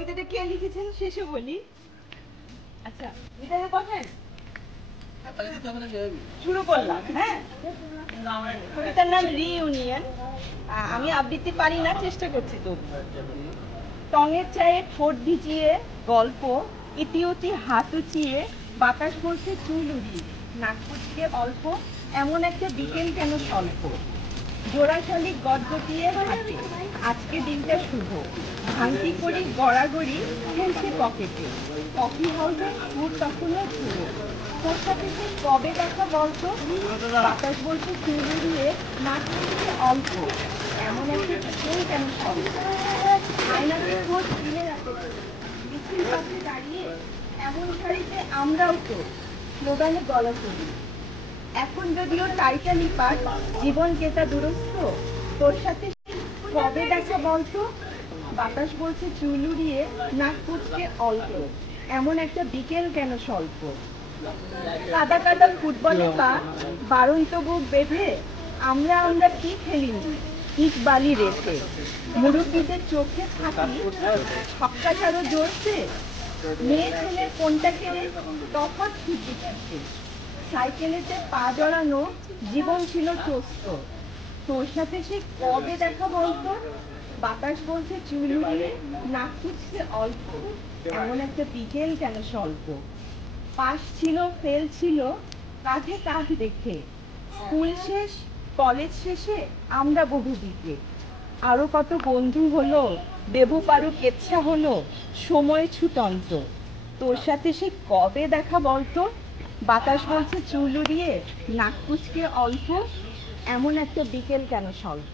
কবিতাটা কে লিখেছেন শেষে বলি। আচ্ছা বিদায় বসেন, শুরু করলাম। হ্যাঁ, কবিতার নাম রিইউনিয়ন। আমি আবৃত্তি পারি না, চেষ্টা করছি তো। টঙের চায়ে ঠোঁট ভিজিয়ে গল্প, ইতি উতি হাত উচিয়ে বাতাস বলছে চুল উড়িয়ে, নাক কুচকে অল্প, এমন একটা বিকেল কেন স্বল্প। জোড়াশালিক গড়গটিয়ে হাঁটে, আজকে দিনটা শুভ, ভাঙতি করি গড়াগড়ি খেলছে পকেটে, কফি হাউসে সুর তখনও ঝুড়ো। তোর সাথে সে কবে দেখা বলতো, বাতাস বলছে চুল উড়িয়ে, নাক কুচকে অল্প, এমন একটা বিকেল কেন স্বল্প। আয়নাতে খোঁজ কিনে রাখে মিছিল পাশে দাঁড়িয়ে, এমন শাড়িতে আমরাও তো স্লোগানে গলা তুলি। এখন যদিও টাইটানিক পার, জীবন কেতা দুরস্ত, তোর সাথে কবে দেখা বলতো, বাতাস বলছে চুল উড়িয়ে, নাক কুচকে অল্প, এমন একটা বিকেল কেন স্বল্প। কাদা কাদা ফুটবলে পা, বারন্ত বুক বেঁধে আমরা কি খেলিনি ইট বালি রেখে, মুরব্বীদের চোখে থাকি ছক্কা ছাড়ো জোরছে, মেয়ে ছেলে কোনটাকে তফাৎ খুঁজে থাকে। সাইকেলেতে পা জড়ানো জীবন ছিল চোস্ত, তোর সাথে সে কবে দেখা বলতো, বাতাস বলছে চুল উড়িয়ে, নাক কুচকে অল্প, এমন একটা বিকেল কেন স্বল্প। পাশ ছিল ফেল ছিল কাঁধে কাঁধ রেখে, স্কুল শেষ কলেজ শেষে আমরা বহু দিকে, আরো কত বন্ধু হলো, দেবু পারু কেচ্ছা হলো, সময় ছুটন্ত, তোর সাথে সে কবে দেখা বলতো, বাতাস বলছে চুল উড়িয়ে, নাক কুচকে অল্প, এমন একটা বিকেল কেন স্বল্প।